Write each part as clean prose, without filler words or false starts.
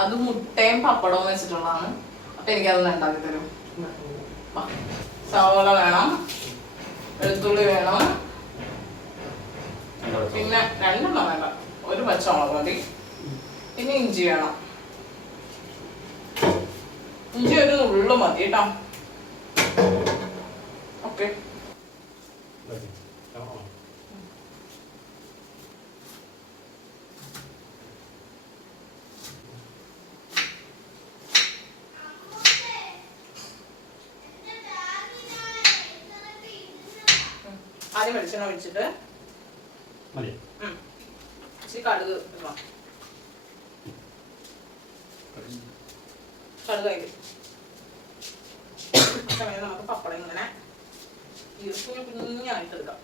അത് മുട്ടയും പപ്പടവും വെച്ചിട്ടുള്ളതാണ്. അപ്പൊ എനിക്കതൊന്ന് ഉണ്ടാക്കി തരും. സവോള വേണം, വെളുത്തുള്ളി വേണം, പിന്നെ 2 എണ്ണം വേണ്ട, 1 പച്ചമുളക് മതി. പിന്നെ ഇഞ്ചി വേണം. ഇഞ്ചി ഒരു നുള്ളു മതി കേട്ടോ. ഓക്കെ. ആദ്യം വെളിച്ചെണ്ണ ഒഴിച്ചിട്ട് ഇച്ചിരി കടുക് ഇടണം. കടുക് അതിൽ സമയം നമുക്ക് പപ്പടം ഇങ്ങനെ കുഞ്ഞായിട്ട് എടുക്കാം.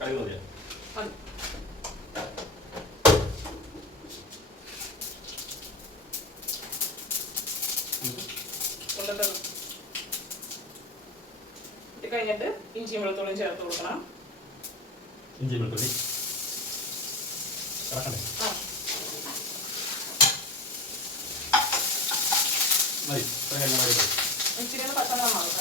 മതി. ഇത് കഴിഞ്ഞിട്ട് ഇഞ്ചിയും വെളുത്തുള്ളിയും ചേർത്ത് കൊടുക്കണം. ഇഞ്ചി വെളുത്തുള്ളി ഇച്ചിരി പച്ചമുളക് മാറും.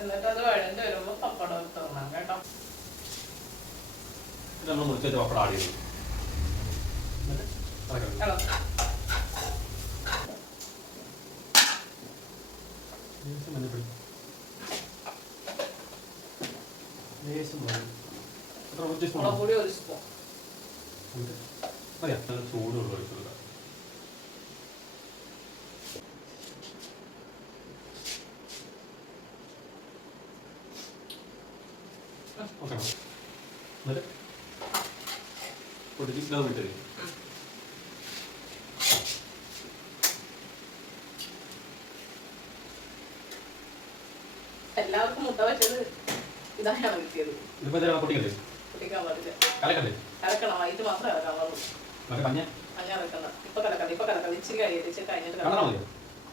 എന്നിട്ട് അത് വഴണ്ട് വരുമ്പോ പപ്പടം ഇടണം കേട്ടോ. നമ്മൾ മുറിച്ച് പപ്പടം ആഡ് ചെയ്തു. മുളക് പൊടി 1 സ്പൂൺ. ചൂട് ഒഴിച്ചു. എല്ലാവർക്കും മുട്ട വെച്ചത് ഇതാണ് കിട്ടിയത്. പൊട്ടിക്കാൻ പാടില്ല. കലക്കണം. ഇത് മാത്രമേ കലക്കാൻ പാടുള്ളൂ. മഞ്ഞ കലക്കണ്ട. ഇപ്പൊ കലക്കണ്ട. ഇച്ചിരി കഴിയിട്ട് ഇച്ചിരി കഴിഞ്ഞിട്ട്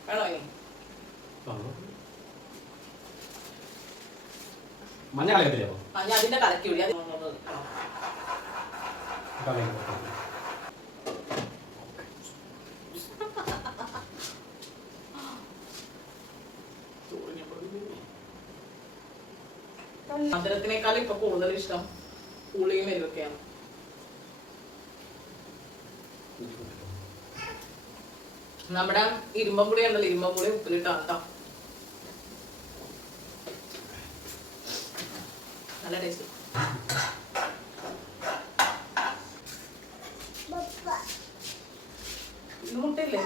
വേണോ ഇനി? മഞ്ഞ കളയത്തില്ലേ? മഞ്ഞ അതിന്റെ കലക്കി വിടി. അത് മധുരത്തിനേക്കാളും ഇപ്പൊ കൂടുതൽ ഇഷ്ടം പുളിയും എരിവൊക്കെയാണ്. നമ്മുടെ ഇരുമ്പമ്പുളി ഉണ്ടല്ലോ, ഇരുമ്പമ്പുളി ഉപ്പിലിട്ടാണ് കേട്ടോ. നല്ല ടേസ്റ്റ്. മുട്ടയില്ലേ?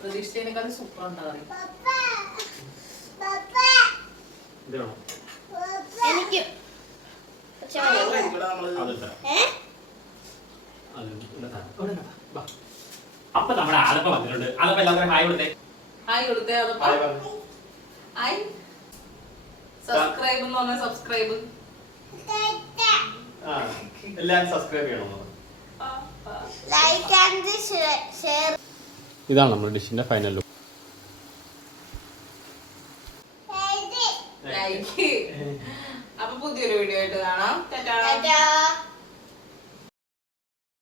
പ്രതീക്ഷിച്ചതിനേക്കാളും സൂപ്പർ ഉണ്ടാകും. എനിക്ക് അപ്പൊ നമ്മുടെ ആലപ്പ വന്നിട്ടുണ്ട്. ആലപ്പ എല്ലാവരും ഹായ് കൊടുത്തേ. ഹായ് കൊടുത്തേ. ഹായ്. സബ്സ്ക്രൈബ് എന്ന് പറഞ്ഞാൽ സബ്സ്ക്രൈബ്. എല്ലാവരും സബ്സ്ക്രൈബ് ചെയ്യണം. Like and share. ഇതാണ് നമ്മുടെ ഡിഷിന്റെ ഫൈനൽ ലുക്ക്. അപ്പൊ പുതിയൊരു വീഡിയോ ആയിട്ട് കാണാം. ടാറ്റാ.